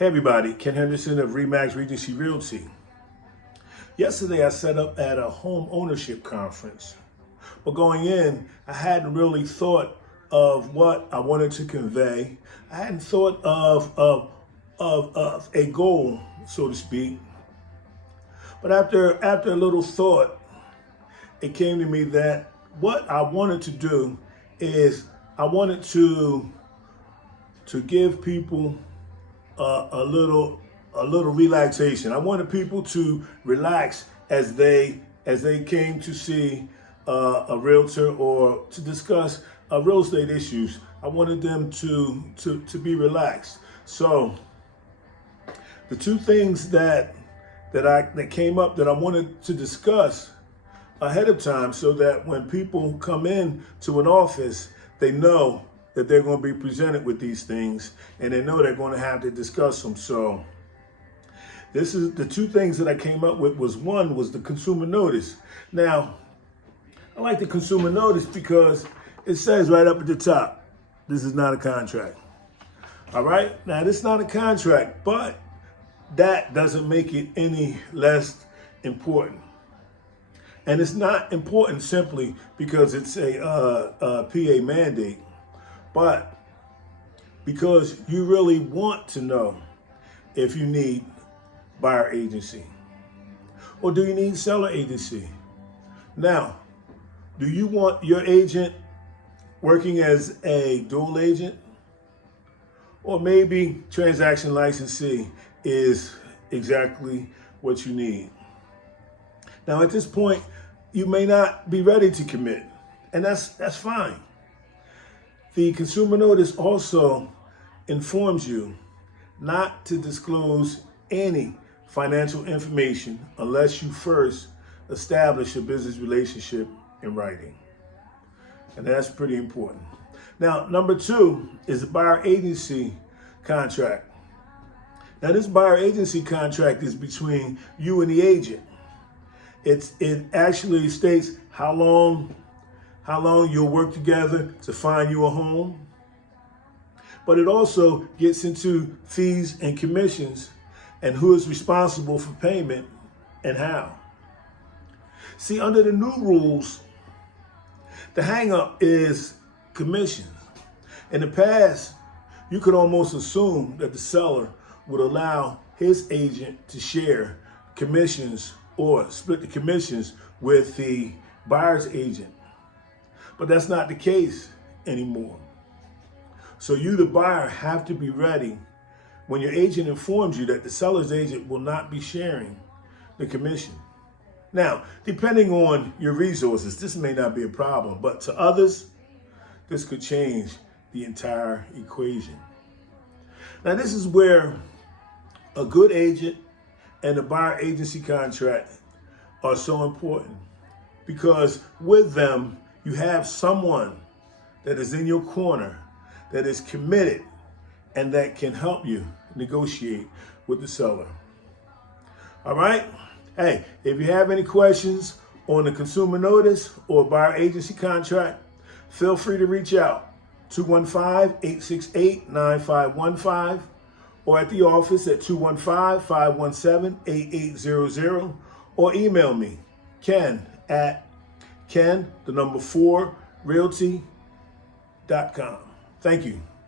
Hey everybody, Ken Henderson of Remax Regency Realty. Yesterday I set up at a home ownership conference. But going in, I hadn't really thought of what I wanted to convey. I hadn't thought of a goal, so to speak. But after a little thought, it came to me that what I wanted to do is I wanted to give people a little relaxation. I wanted people to relax as they came to see a realtor or to discuss real estate issues. I wanted them to be relaxed. So the two things that came up that I wanted to discuss ahead of time, so that when people come in to an office, they know that they're going to be presented with these things and they know they're going to have to discuss them. So this is the two things that I came up with. One was the consumer notice. Now, I like the consumer notice because it says right up at the top, this is not a contract. All right, now this is not a contract, but that doesn't make it any less important. And it's not important simply because it's a PA mandate, but because you really want to know if you need buyer agency or do you need seller agency. Now, do you want your agent working as a dual agent, or maybe transaction licensee is exactly what you need? Now, at this point, you may not be ready to commit, and that's fine. The consumer notice also informs you not to disclose any financial information unless you first establish a business relationship in writing. And that's pretty important. Now, number two is the buyer agency contract. Now, this buyer agency contract is between you and the agent. It actually states how long you'll work together to find you a home. But it also gets into fees and commissions and who is responsible for payment and how. See, under the new rules, the hang up is commissions. In the past, you could almost assume that the seller would allow his agent to share commissions or split the commissions with the buyer's agent. But that's not the case anymore. So you, the buyer, have to be ready when your agent informs you that the seller's agent will not be sharing the commission. Now, depending on your resources, this may not be a problem, but to others, this could change the entire equation. Now, this is where a good agent and a buyer agency contract are so important, because with them, you have someone that is in your corner, that is committed, and that can help you negotiate with the seller. All right? Hey, if you have any questions on the consumer notice or buyer agency contract, feel free to reach out, 215-868-9515, or at the office at 215-517-8800, or email me, Ken at Ken4realty.com. Thank you.